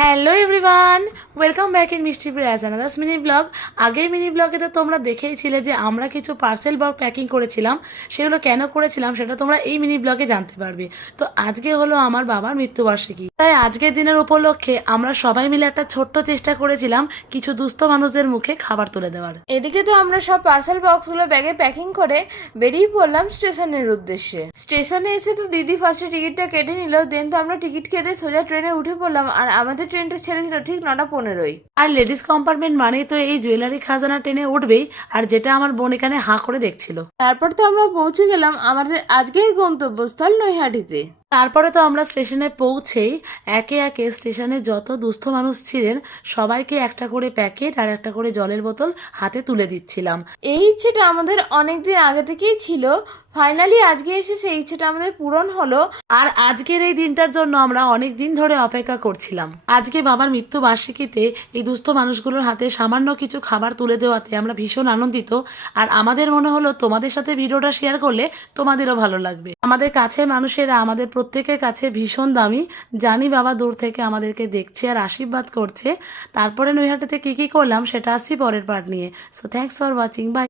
Hello everyone, welcome back in মিষ্টি Prius আনাদার্স mini blog. আগের mini ব্লগে তো তোমরা দেখেইছিলে যে আমরা কিছু পার্সেল বক্স প্যাকিং করেছিলাম। সেগুলো কেন করেছিলাম সেটা তোমরা এই মিনি ব্লগে জানতে পারবে। তো আজকে হলো আমার বাবার মৃত্যুবার্ষিকী, তাই আজকের দিনের উপলক্ষে আমরা সবাই মিলে একটা ছোট্ট চেষ্টা করেছিলাম কিছু দুস্থ মানুষদের মুখে খাবার তুলে দেওয়ার। এদিকে তো আমরা সব পার্সেল বক্সগুলো ব্যাগে প্যাকিং করে বেরিয়ে পড়লাম স্টেশনের উদ্দেশ্যে। স্টেশনে এসে তো দিদি ফার্স্টে টিকিটটা কেটে নিল, দেন তো আমরা টিকিট কেটে সোজা ট্রেনে উঠে পড়লাম। আর আমাদের ট্রেনটা ছেড়েছিল ঠিক 9:15। আর লেডিস কম্পার্টমেন্ট মানেই তো এই জুয়েলারি খাজানা টেনে উঠবেই, আর যেটা আমার বোন এখানে হাঁ করে দেখছিল। তারপর তো আমরা পৌঁছে গেলাম আমাদের আজকের গন্তব্যস্থল নৈহাটিতে। তারপরে তো আমরা স্টেশনে পৌঁছেই একে একে স্টেশনে যত দুস্থ মানুষ ছিলেন সবাইকে একটা করে প্যাকেট আর একটা করে জলের বোতল হাতে তুলে দিচ্ছিলাম। এই ইচ্ছেটা আমাদের অনেকদিন আগে থেকেই ছিল, ফাইনালি আজকে এসে সেই ইচ্ছেটা আমাদের পূরণ হলো। আর আজকের এই দিনটার জন্য আমরা অনেক দিন ধরে অপেক্ষা করছিলাম। আজকে বাবার মৃত্যুবার্ষিকীতে এই দুস্থ মানুষগুলোর হাতে সামান্য কিছু খাবার তুলে দেওয়াতে আমরা ভীষণ আনন্দিত। আর আমাদের মনে হলো তোমাদের সাথে ভিডিওটা শেয়ার করলে তোমাদেরও ভালো লাগবে। আমাদের কাছের মানুষেরা আমাদের প্রত্যেকের কাছে ভীষণ দামি। জানি বাবা দূর থেকে আমাদেরকে দেখছে আর আশীর্বাদ করছে। তারপরে নৈহাটিতে কি কি করলাম সেটা আসছি পরের পার্ট নিয়ে। So thanks for watching, by.